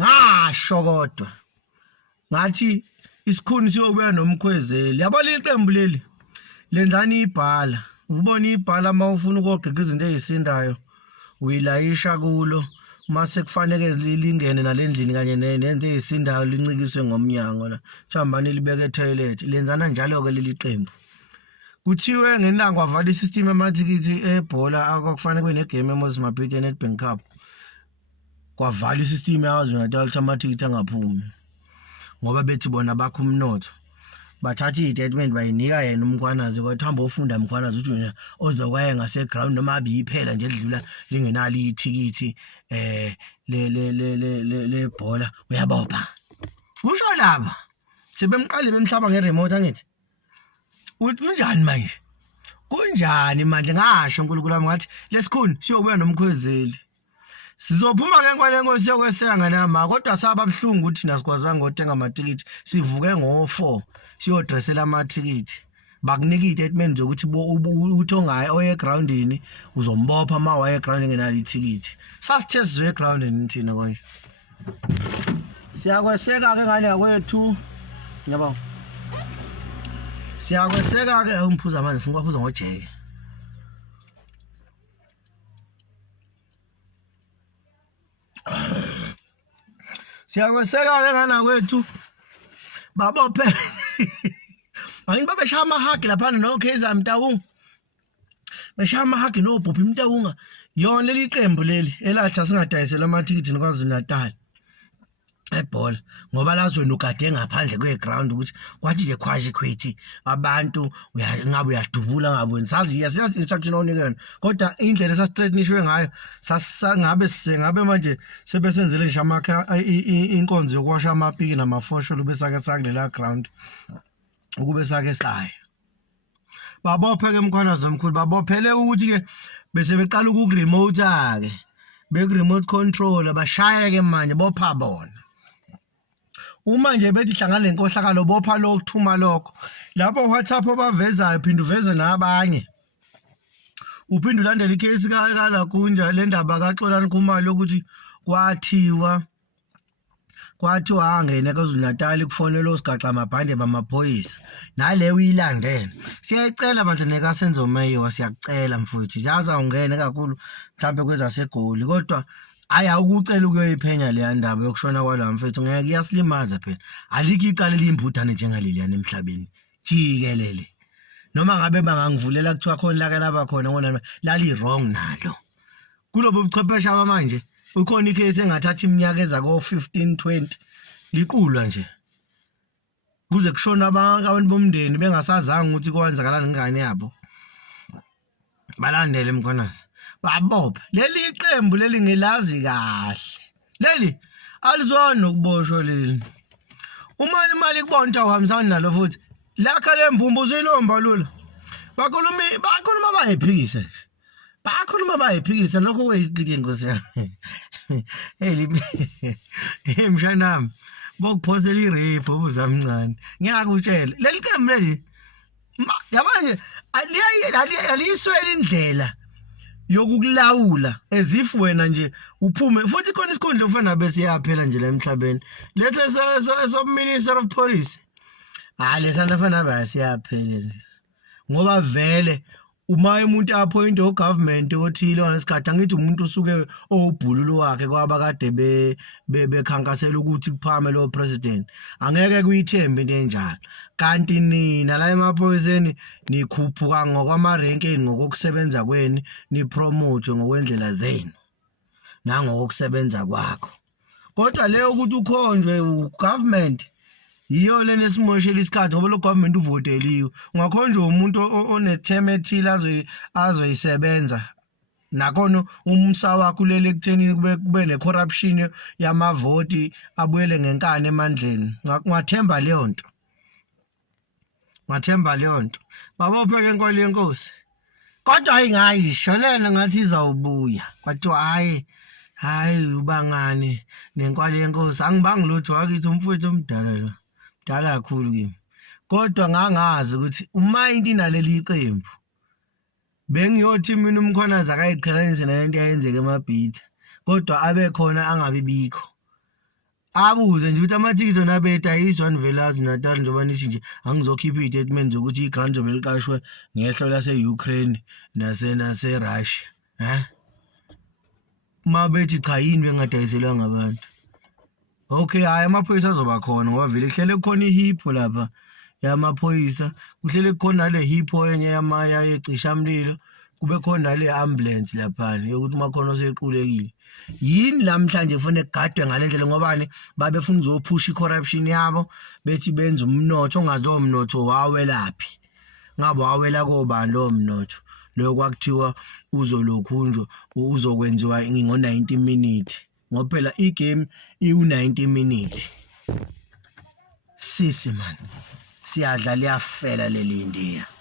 ngasho kodwa ngathi isikhuni siyobuya nomkhwezeli yabo liqembu leli lenzani ibhala ubona ibhala mawufuna ukogqika izinto ezisindayo uyilayisha kulo mase kufanele lilingene nalendlini kanye nenze ezisindayo lincikiswe ngomnyango la jambani libeke toilet lenzana njalo ke leli qembu kuthiwe ngenanga wavala isystem emathikithi ebhola akufanele kube game eMozambique Nedbank Cup kwavala isystem yazo Natal amathikithi angaphumi ngoba bethi bona bakho umnotho bathatha istatement bayinika yena umkhwanazi kwathamba ufunda umkhwanazi uthi wena ozokwaya ngase ground noma abiyiphela nje edlula lingenalo ithikithi le bhola uyabopha kusho laba sebemqale bemhlaba ngeremote angithi uthi kunjani manje kunjani manje ngasho uNkulunkulu wami ngathi lesikhuni siyobuya nomkhwezeli sizophuma ngenkwale enkosi yokweseka nganama kodwa sababhlungu ukuthi nasikwazanga ukuthenga amathikithi sivuke ngo4 siyodressela amathikithi bakunika istatement zokuthi uthongaye oye groundini uzombopha ma waye ground ngenalo ithikithi sasithe sizwe groundini thina konje siyakweseka ke ngane yakwethu yabo siyakweseka ke umphuza manje ufuna ukuphuza ngojeke siyakweseka ke ngana kwethu babophe Angin babeshaya amahagi lapha no Kaizer Mtaung beshaya amahagi no Bobby Mtaunga yona leli qembu leli elathi singadayisela amathikithi kwaZulu Natal ebhola ngoba lazweni ugade ngaphandle kweground ukuthi kwathi nje khwashi khwithi abantu ngabe uyadubula ngaboni sazi siyazi instruction onikena kodwa indlela esastretnishwe ngayo ngabe manje sebesenzele nje amakha inkonzo yokwasha amapiki namafosho lubesake sakulela ground ukube sake sayo babophe ke mkhwanazi omkhulu babophele ukuthi ke bese beqala ukuremote ke beku-remote control bashaya ke manje bopha bona uma nje bethi hlangana lenkohlakalo bopha lokuthuma lokho lapho WhatsApp abavezayo phinda uveze nabanye uphinde ulandela icase kala kunja le ndaba kaXolani Khumalo ukuthi kwathiwa angene kwaZulu Natal kufonela osigaxa amabhande bamaphoyisa nale uyilandene siyacela manje nekasenzo mayor siyakucela mfowethu yaza ungene kakhulu mhlambe kwezasegoli kodwa aya ukucela ukuyoyiphenya le ndaba yokushona kwalo mfethu ngeke iyasilimaza phela alikho icala limbudane njengaleli emhlabeni jikelele noma ngabe bangangivulela kuthiwa khona la kalaba khona ngona lali wrong nalo kulobo buchwepheshe abamanje ukhona icase engathatha iminyaka eza ko 15 20 liqulwa nje kuze kushona abantu bomndeni bengasazanga ukuthi kwenzakalani ngane yabo balandele mkhwanazi babopha leli iqembu leli ngilazi kahle leli alizona ukuboshwa leli uma imali kubonta uhambisana nalo futhi lakha lembumbu uzilomba lula bakhuluma bayiphikise lokho kweyihlike inkosi yami mshanami bokuphosela irape obuzamncane ngiyakutshela leli qembu leli yabanye aliyiswela indlela yokukulawula ezif wena nje uphume futhi khona isikhundla ufana bese yaphela nje la emhlabeni lethe so Minister of Police lesana fana basiyaphela ngoba vele uma umuntu appoint government othile onesikhathi angithi umuntu usuke obhululo wakhe kwaba kade bekhankasela ukuthi kuphame lo president angeke kuyithembe into enjalo kanti nina la emaphoyiseni nikhuphuka ngokwamarenke ngokusebenza kweni ni promote ngokwendlela zenu nangokusebenza kwakho kodwa leyo ukuthi ukhonjwe ugovernment yiyo lena esimoshela isikhathi ngoba lo government uvoteliwe ungakhonjwa umuntu onetheme ethile azoyisebenza nakhona umsa wakho lele ekutheni kube necorruption yamavoti abuyele ngenkani emandleni ngathemba leyo nto babophe ke inkolo yenkosi kodwa ayingayisho lena ngathi izawubuya kwathiwa hayi ubangani nenkwali yenkosi angibangi lutho wakithi umfowethu omdala lo dala kakhulu kimi kodwa ngangazi ukuthi umayinti naleli iqembu bengiyothi mina umkhwanazi akayiqhelanise nalento yayenzeka emabhitha kodwa abe khona angabibikho abuze nje ukuthi amathikithi wona bedayiswa nivelazi Natal njengoba nithi nje angizokhipha istatement zokuthi igrant zobe liqashwe ngehlo lase-Ukraine nase-Russia mabethi cha yini bengadayiselwanga abantu. Okay, hayi amaphoyisa azoba khona ngoba vele kuhlele khona ihipho lapha yamaphoyisa, kuhlele khona le hipho enye yamaya yecishamlilo, kube khona le ambulance lapha yokuthi makhona osequlekile. Yini namhlanje ufune kugadwe ngalendlela ngobani babefuna uzophusha icorruption yabo bethi benza umnotho ongazi lo mnotho wawelaphi, ngabe wawela kobani lo mnotho lo kwakuthiwa uzolokhunjwa uzokwenziwa ngo-90 minutes ngoba phela igame iwu-90 minutes. Sisi man siyadla liyafela leli India.